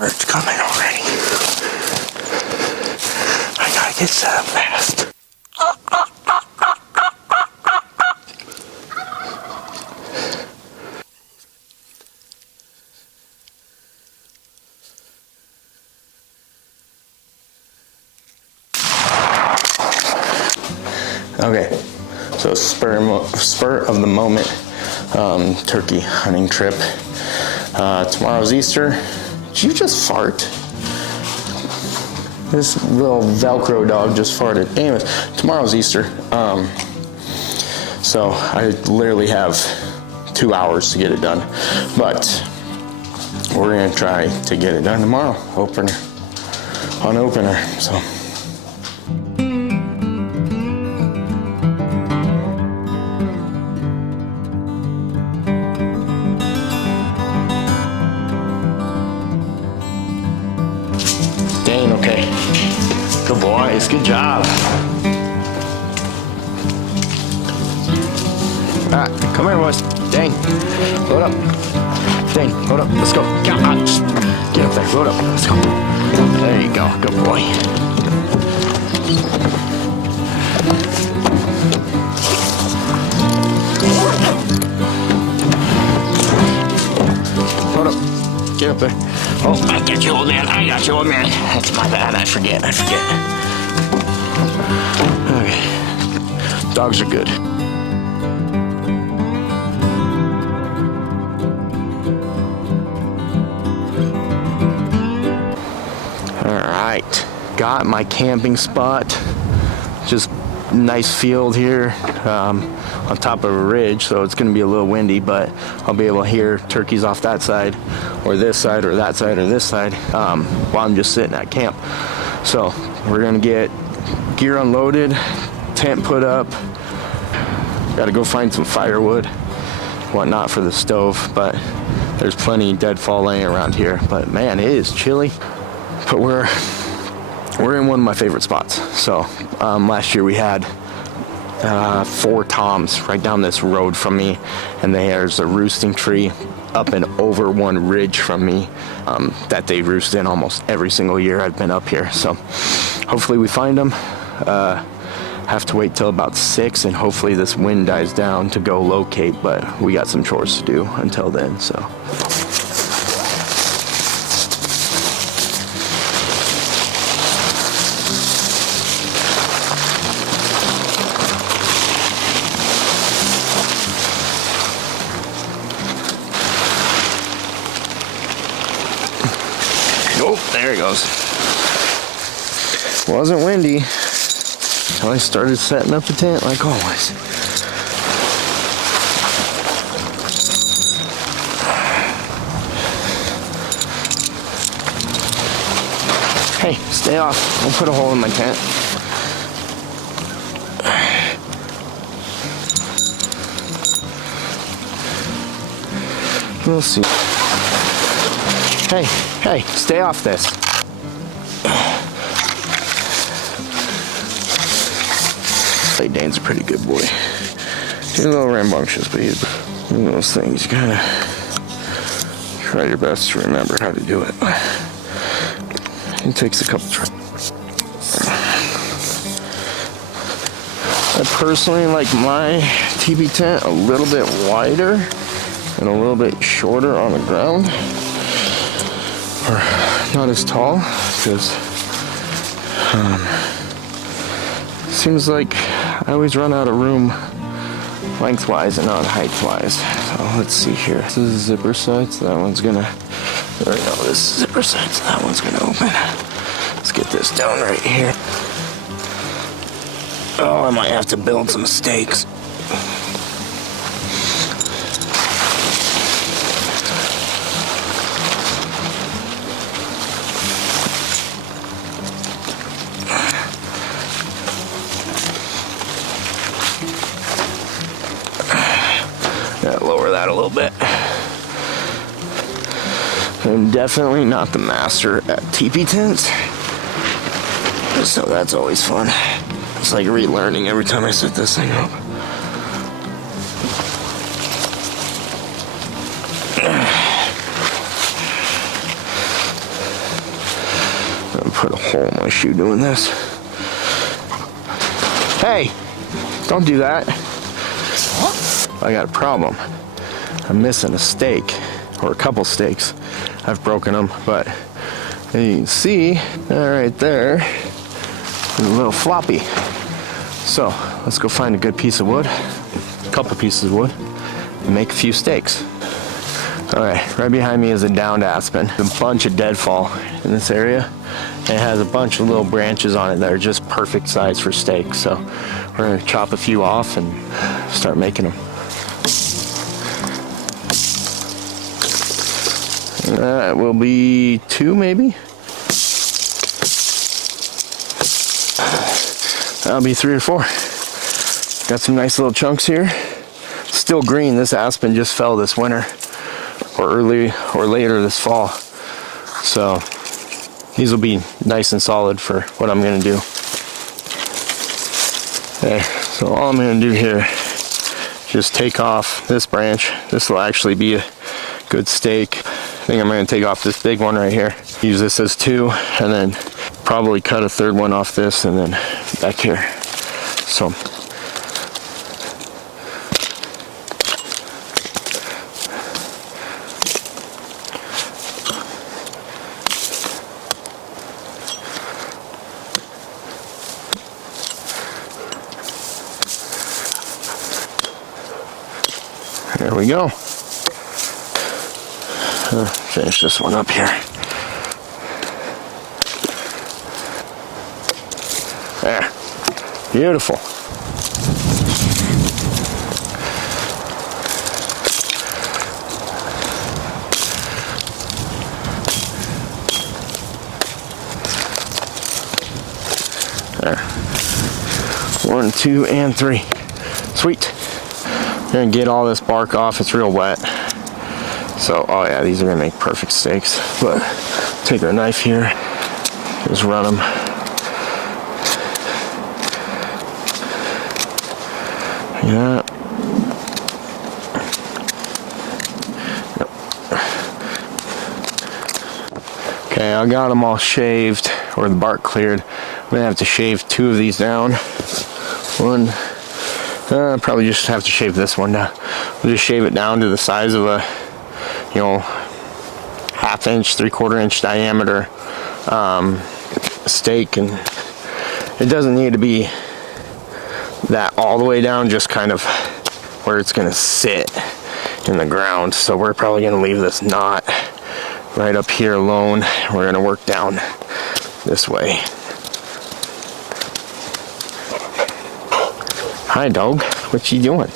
Bird's coming already. I gotta get set up fast. Okay, so spur of the moment turkey hunting trip. Tomorrow's Easter. Did you just fart? This little Velcro dog just farted. Anyways, tomorrow's Easter. So I literally have 2 hours to get it done. But we're gonna try to get it done tomorrow. Opener. So. Dane, okay. Good boys, good job. All right, come here, boys. Dane, load up. Dane, load up. Let's go. Get up there. Load up. Let's go. There you go. Good boy. Load up. Get up there. Oh, I got you, old man. That's my bad. I forget. Okay. Dogs are good. Alright. Got my camping spot. Just nice field here. On top of a ridge, so it's going to be a little windy, but I'll be able to hear turkeys off that side, or this side, or that side, or this side, while I'm just sitting at camp. So we're going to get gear unloaded, tent put up. Got to go find some firewood, whatnot for the stove, but there's plenty of deadfall laying around here. But man, it is chilly. But we're in one of my favorite spots. So last year we had 4 toms right down this road from me, and there's a roosting tree up and over one ridge from me that they roost in almost every single year I've been up here. So hopefully we find them. Have to wait till about 6, and hopefully this wind dies down to go locate, but we got some chores to do until then. So oh, there it goes. Wasn't windy until I started setting up the tent like always. Hey, stay off. Don't put a hole in my tent. We'll see. Hey, stay off this. Hey, Dane's a pretty good boy. He's a little rambunctious, but he's one of those things. You gotta try your best to remember how to do it. It takes a couple tries. I personally like my teepee tent a little bit wider and a little bit shorter on the ground, or not as tall, because seems like I always run out of room lengthwise and not height-wise. So let's see here. This is a zipper side, so that one's gonna, or no, this is zipper side, so that one's gonna open. Let's get this down right here. Oh, I might have to build some stakes. Gotta lower that a little bit. I'm definitely not the master at teepee tents, so that's always fun. It's like relearning every time I set this thing up. Put a hole in my shoe doing this. Hey, don't do that. I got a problem. I'm missing a steak, or a couple steaks. I've broken them, but as you can see, right there, is a little floppy. So let's go find a good piece of wood, a couple pieces of wood, and make a few steaks. All right behind me is a downed aspen. A bunch of deadfall in this area. It has a bunch of little branches on it that are just perfect size for steak. So we're gonna chop a few off and start making them. That will be 2 maybe. That'll be 3 or 4. Got some nice little chunks here. Still green. This aspen just fell this winter, or early or later this fall. So these will be nice and solid for what I'm gonna do. Okay, so all I'm gonna do here, just take off this branch. This will actually be a good steak. I think I'm gonna take off this big one right here. Use this as 2, and then probably cut a 3rd one off this, and then back here. So there we go. Finish this one up here. There. Beautiful. There. 1, 2, and 3. Sweet. I'm gonna get all this bark off. It's real wet. So, oh yeah, these are gonna make perfect steaks. But take our knife here, just run them. Yeah. Yep. Okay, I got them all shaved, or the bark cleared. I'm gonna have to shave 2 of these down. One. Probably just have to shave this one down. We'll just shave it down to the size of a, 1/2 inch, 3/4 inch diameter steak, and it doesn't need to be that all the way down, just kind of where it's gonna sit in the ground. So we're probably gonna leave this knot right up here alone. We're gonna work down this way. Hi dog, what you doing?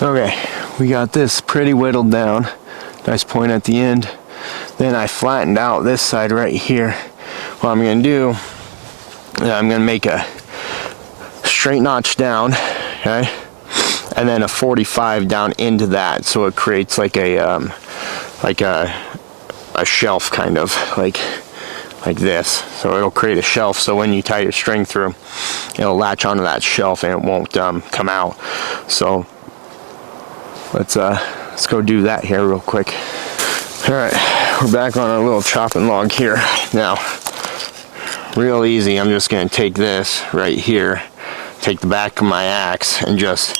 Okay, we got this pretty whittled down. Nice point at the end. Then I flattened out this side right here. What I'm gonna do, I'm gonna make a straight notch down, okay? And then a 45 down into that, so it creates like a shelf, kind of like this. So it'll create a shelf, so when you tie your string through, it'll latch onto that shelf and it won't come out. So let's go do that here real quick. All right, we're back on our little chopping log here. Now, real easy, I'm just gonna take this right here, take the back of my axe, and just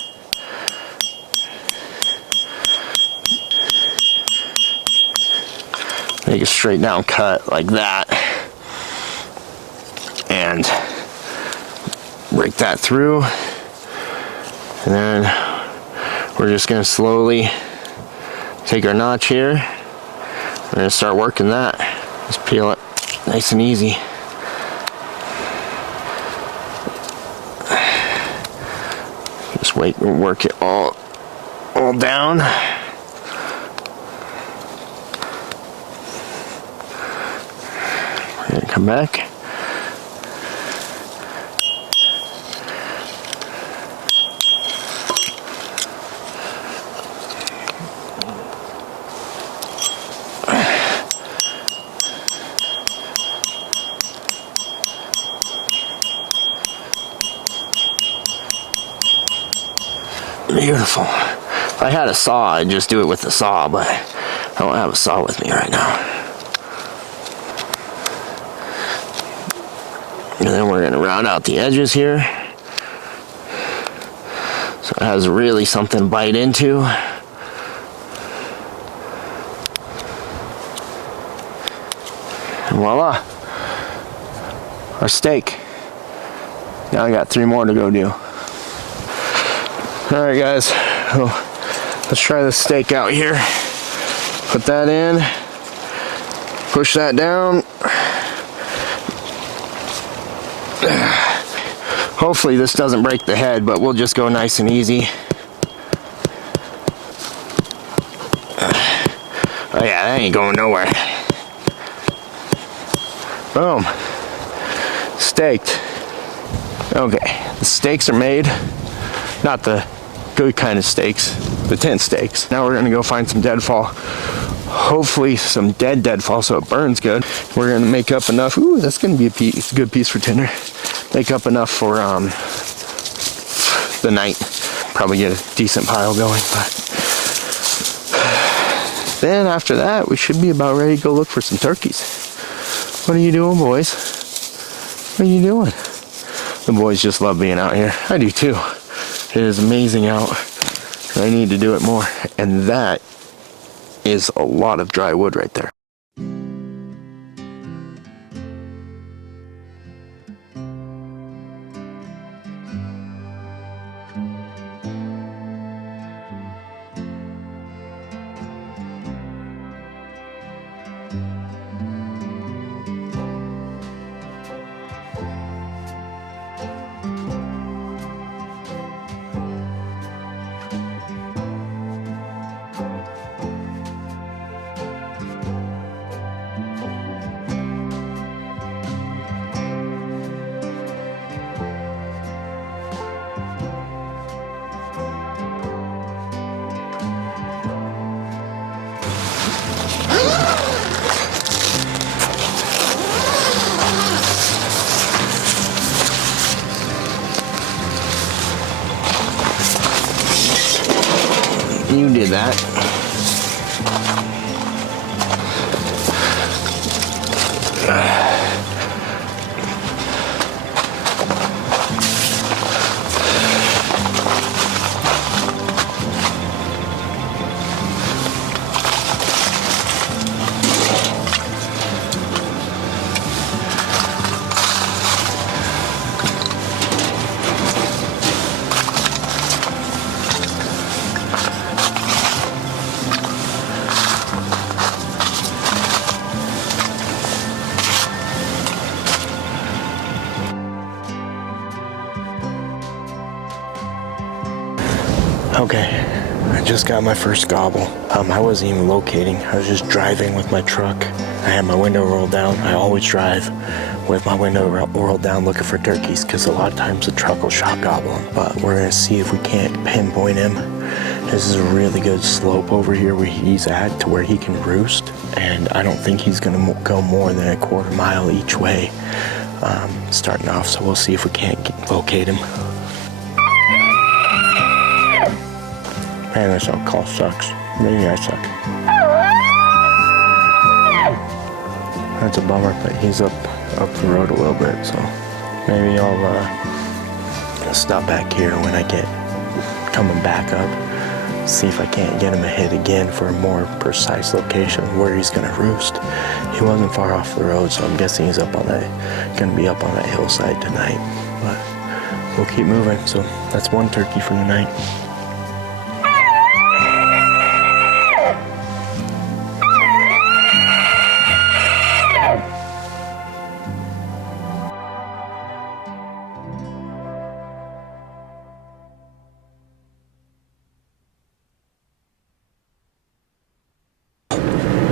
make a straight down cut like that, and break that through. And then we're just gonna slowly take our notch here. We're gonna start working that. Just peel it nice and easy. Just wait and work it all down. We're gonna come back. Beautiful. If I had a saw, I'd just do it with the saw, but I don't have a saw with me right now. And then we're going to round out the edges here, so it has really something to bite into. And voila, our steak. Now I got 3 more to go do. All right, guys, so let's try the steak out here. Put that in, push that down. Hopefully this doesn't break the head, but we'll just go nice and easy. Oh yeah, that ain't going nowhere. Boom. Staked. Okay, the steaks are made. Not the good kind of steaks, the tent steaks. Now we're gonna go find some deadfall. Hopefully some deadfall so it burns good. We're gonna make up enough. Ooh, that's gonna be a good piece for dinner. Make up enough for the night. Probably get a decent pile going, but then after that we should be about ready to go look for some turkeys. What are you doing, boys? What are you doing? The boys just love being out here. I do too. It is amazing out. I need to do it more. And that is a lot of dry wood right there. You did that. Okay, I just got my first gobble. I wasn't even locating. I was just driving with my truck. I had my window rolled down. I always drive with my window rolled down looking for turkeys because a lot of times the truck will shot gobble them. But we're gonna see if we can't pinpoint him. This is a really good slope over here where he's at to where he can roost. And I don't think he's gonna go more than a quarter mile each way starting off. So we'll see if we can't locate him. Man, this whole call sucks. Maybe I suck. That's a bummer, but he's up the road a little bit, so maybe I'll stop back here when I get coming back up. See if I can't get him a hit again for a more precise location of where he's gonna roost. He wasn't far off the road, so I'm guessing he's gonna be up on that hillside tonight. But we'll keep moving. So that's one turkey for the night.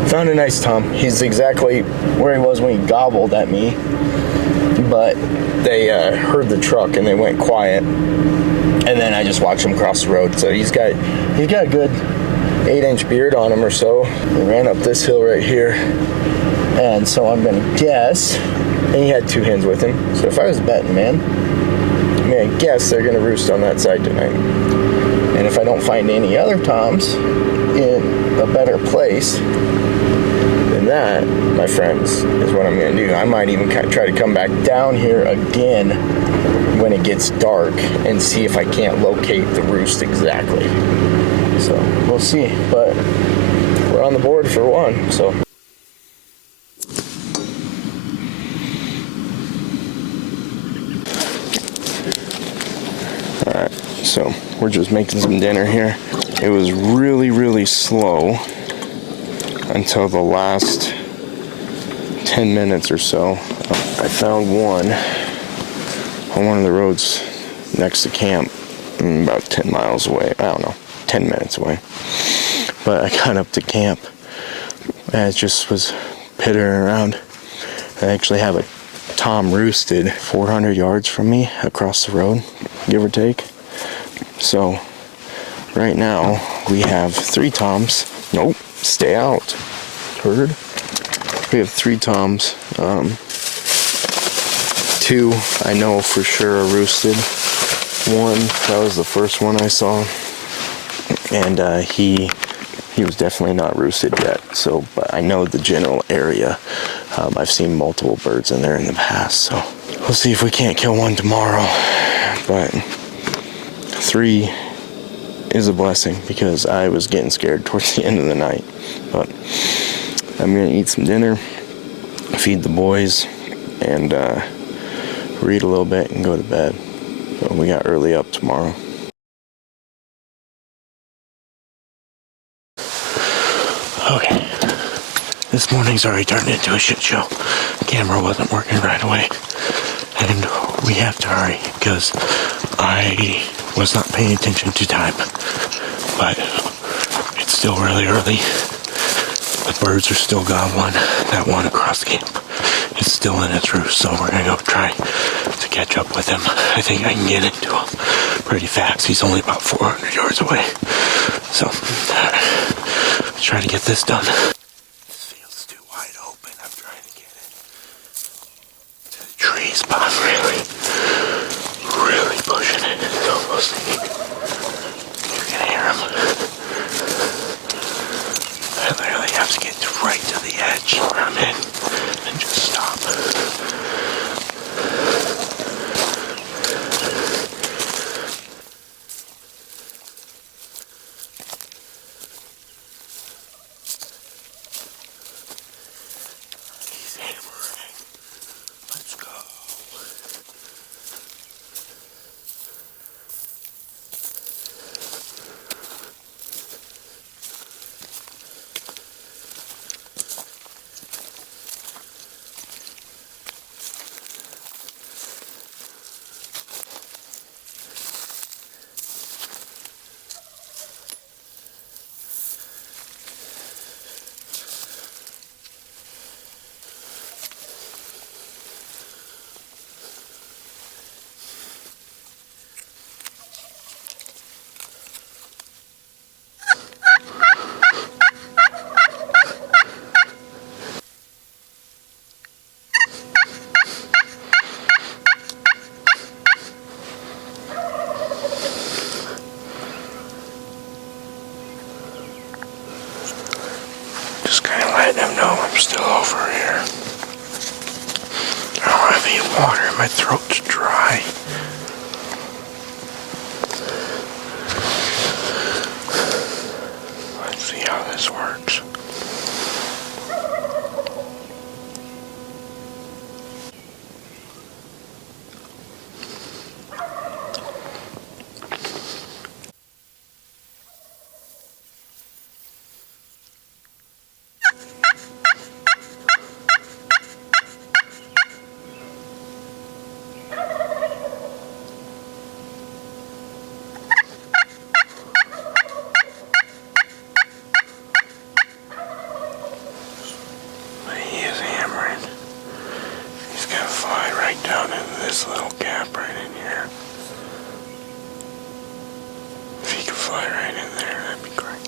Found a nice tom. He's exactly where he was when he gobbled at me, but they heard the truck and they went quiet, and then I just watched him cross the road. So he's got a good 8-inch beard on him or so. He ran up this hill right here, and so I'm gonna guess, and he had 2 hens with him. So if I was betting, man, I guess they're gonna roost on that side tonight. And if I don't find any other toms in a better place than that, my friends, is what I'm going to do. I might even try to come back down here again when it gets dark and see if I can't locate the roost exactly. So we'll see, but we're on the board for one, so. Alright, so we're just making some dinner here. It was really, really slow until the last 10 minutes or so. I found one on one of the roads next to camp, about 10 miles away. I don't know, 10 minutes away. But I got up to camp and it just was pittering around. I actually have a tom roosted 400 yards from me across the road, give or take. So right now we have 3 toms. Nope, stay out. Heard? We have 3 toms. 2 I know for sure are roosted. 1, that was the first one I saw, and he was definitely not roosted yet. So, but I know the general area. I've seen multiple birds in there in the past, so we'll see if we can't kill one tomorrow. But 3 is a blessing because I was getting scared towards the end of the night. But I'm gonna eat some dinner, feed the boys, and read a little bit and go to bed. So we got early up tomorrow. Okay, this morning's already turned into a shit show. The camera wasn't working right away, and we have to hurry because I was not paying attention to time. But it's still really early. The birds are still gobbling. That one across the camp is still in its roost, so we're gonna go try to catch up with him. I think I can get into him pretty fast. He's only about 400 yards away. So, let's try to get this done. This field's too wide open. I'm trying to get it to the trees, but I'm really pushing it. It's almost like you can hear him. I literally have to get right to the edge where I'm in and just stop. He's hammering. Let's go. Just kind of letting them know I'm still over here. I don't have any water. My throat's dry. Let's see how this works. Down into this little gap right in here. If he could fly right in there, that'd be great.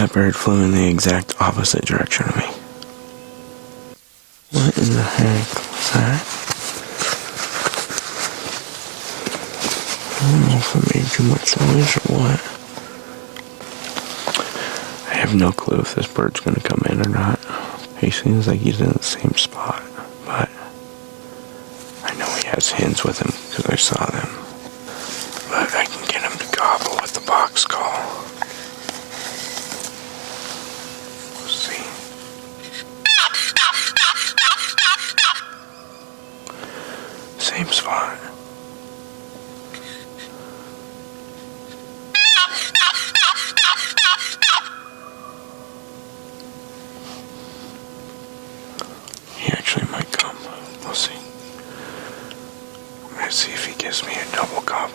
That bird flew in the exact opposite direction of me. What in the heck was that? I don't know if I made too much noise or what. I have no clue if this bird's gonna come in or not. He seems like he's in the same spot, but I know he has hens with him because I saw them. But I can get him to gobble with the box call. We'll see. Same spot. He actually might come. We'll see. I'm gonna see if he gives me a double gobble.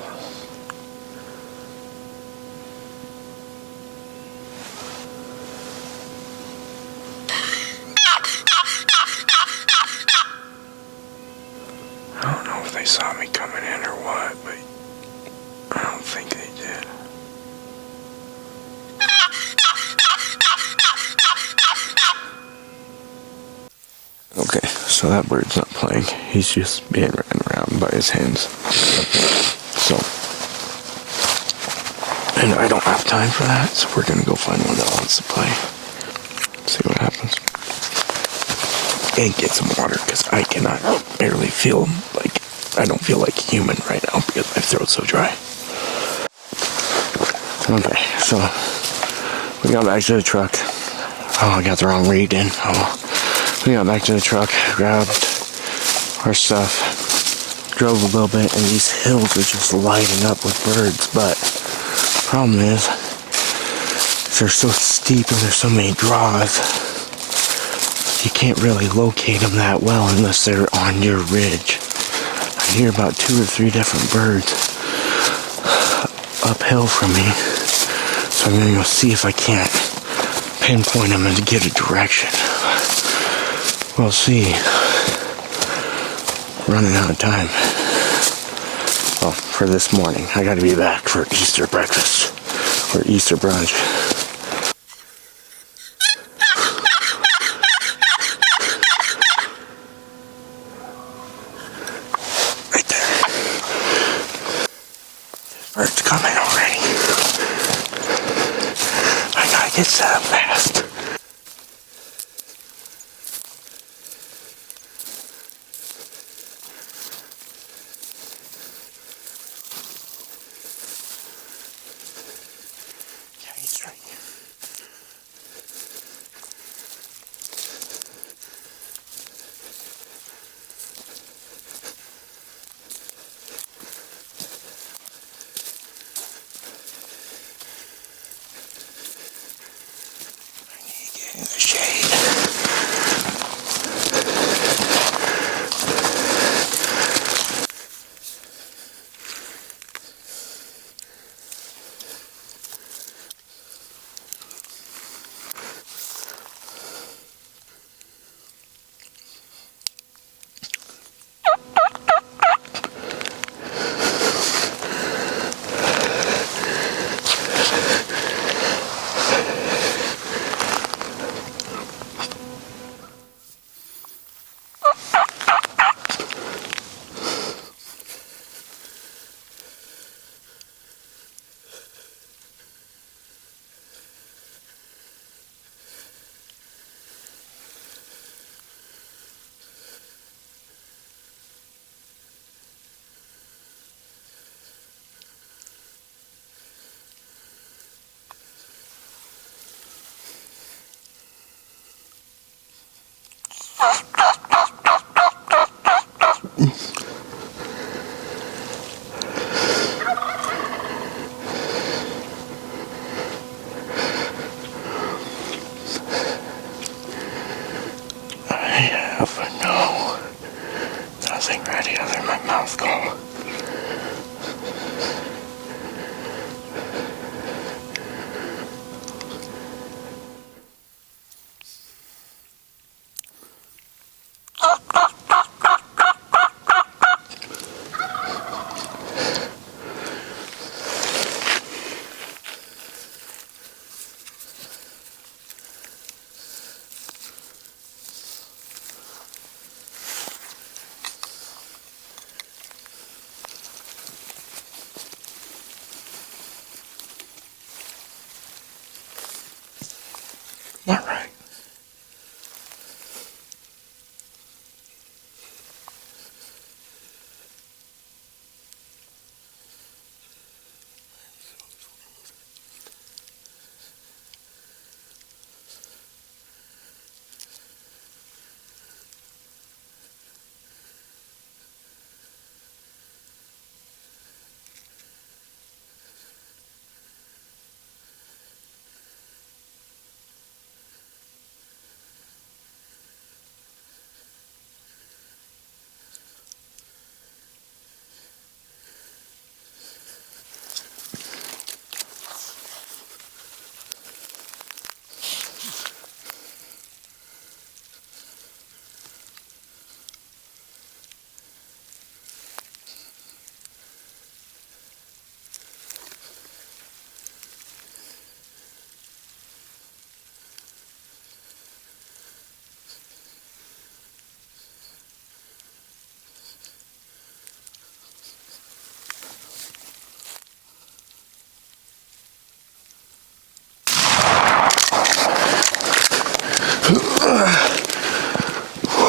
I don't know if they saw me coming in or what, but I don't think they did. Okay, so that bird's not playing. He's just being ran around by his hens. So, and I don't have time for that, so we're gonna go find one that wants to play. See what happens. And get some water, because I cannot barely feel like, I don't feel like human right now because my throat's so dry. Okay, so we got back to the truck. Oh, I got the wrong read in. Oh. We got back to the truck, grabbed our stuff, drove a little bit, and these hills are just lighting up with birds, but the problem is they're so steep and there's so many draws, you can't really locate them that well unless they're on your ridge. I hear about 2 or 3 different birds uphill from me, so I'm gonna go see if I can't pinpoint them and get a direction. We'll see. Running out of time. Well, for this morning. I gotta be back for Easter breakfast. Or Easter brunch. Right there. Bird's coming already. I gotta get set up fast.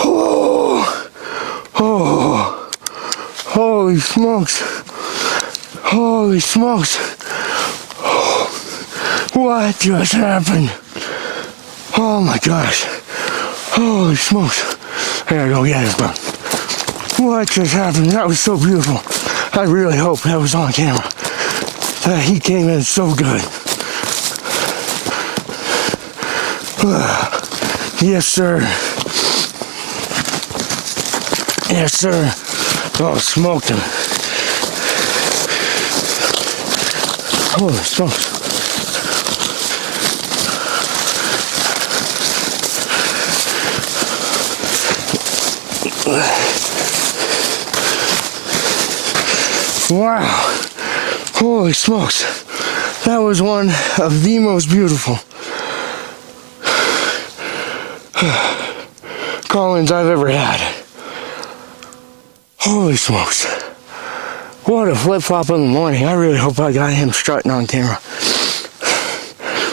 Oh, oh, holy smokes. Holy smokes. What just happened? Oh my gosh. Holy smokes. I gotta go get this bug. What just happened? That was so beautiful. I really hope that was on camera. That heat came in so good. Yes, sir. Yes, sir. Oh, smoked him. Holy smokes. Wow. Holy smokes. That was one of the most beautiful call-ins I've ever had. Holy smokes. What a flip-flop in the morning. I really hope I got him strutting on camera.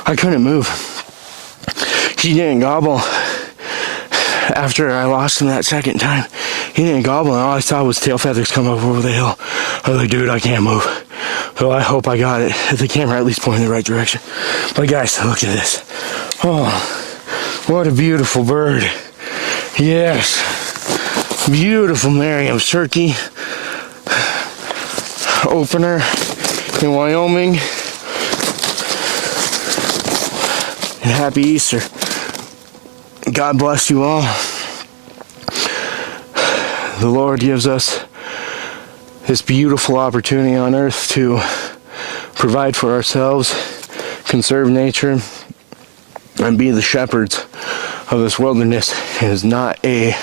I couldn't move. He didn't gobble. After I lost him that second time, he didn't gobble, and all I saw was tail feathers come up over the hill. I was like, dude, I can't move. So I hope I got it. The camera at least pointing in the right direction. But guys, look at this. Oh, what a beautiful bird. Yes. Beautiful Merriams Turkey. Opener in Wyoming. And happy Easter. God bless you all. The Lord gives us this beautiful opportunity on earth to provide for ourselves, conserve nature, and be the shepherds of this wilderness. It is not a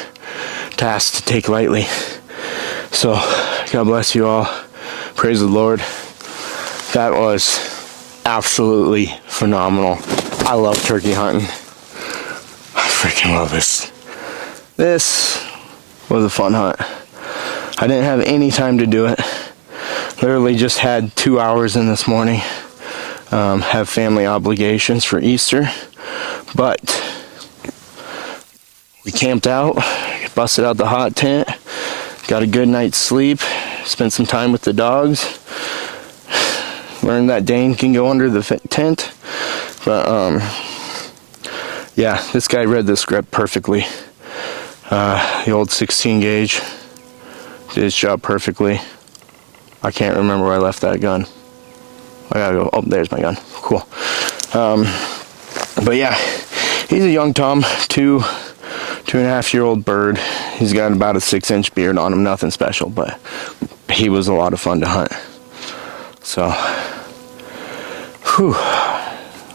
task to take lightly. So, God bless you all. Praise the Lord. That was absolutely phenomenal. I love turkey hunting. I freaking love this. This was a fun hunt. I didn't have any time to do it. Literally just had 2 hours in this morning. Have family obligations for Easter. But we camped out, busted out the hot tent, got a good night's sleep, spent some time with the dogs, learned that Dane can go under the tent. But yeah, this guy read the script perfectly. The old 16 gauge did his job perfectly. I can't remember where I left that gun. I gotta go. Oh, there's my gun. Cool. But yeah, he's a young Tom, 2.5-year-old bird. He's got about a 6-inch beard on him. Nothing special, but he was a lot of fun to hunt. So, whew,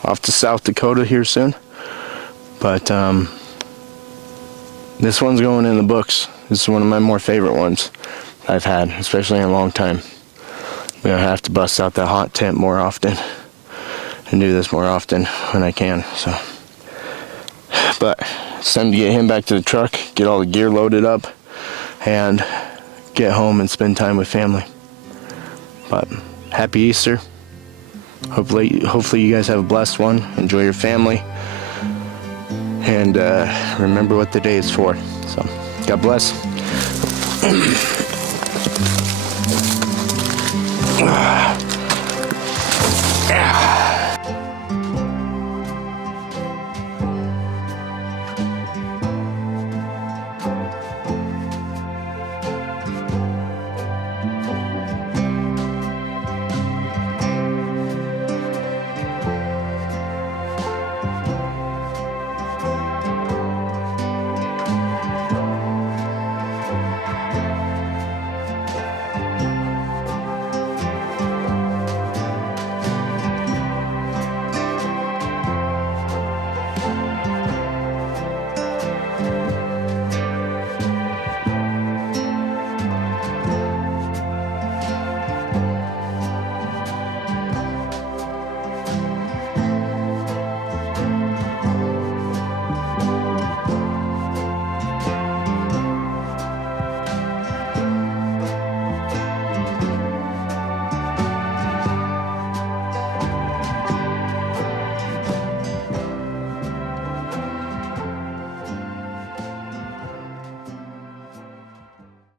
off to South Dakota here soon. But this one's going in the books. This is one of my more favorite ones I've had, especially in a long time. I'm gonna have to bust out that hot tent more often and do this more often when I can. So, but it's time to get him back to the truck, get all the gear loaded up, and get home and spend time with family. But happy Easter. Hopefully you guys have a blessed one. Enjoy your family. And remember what the day is for. So, God bless. Yeah.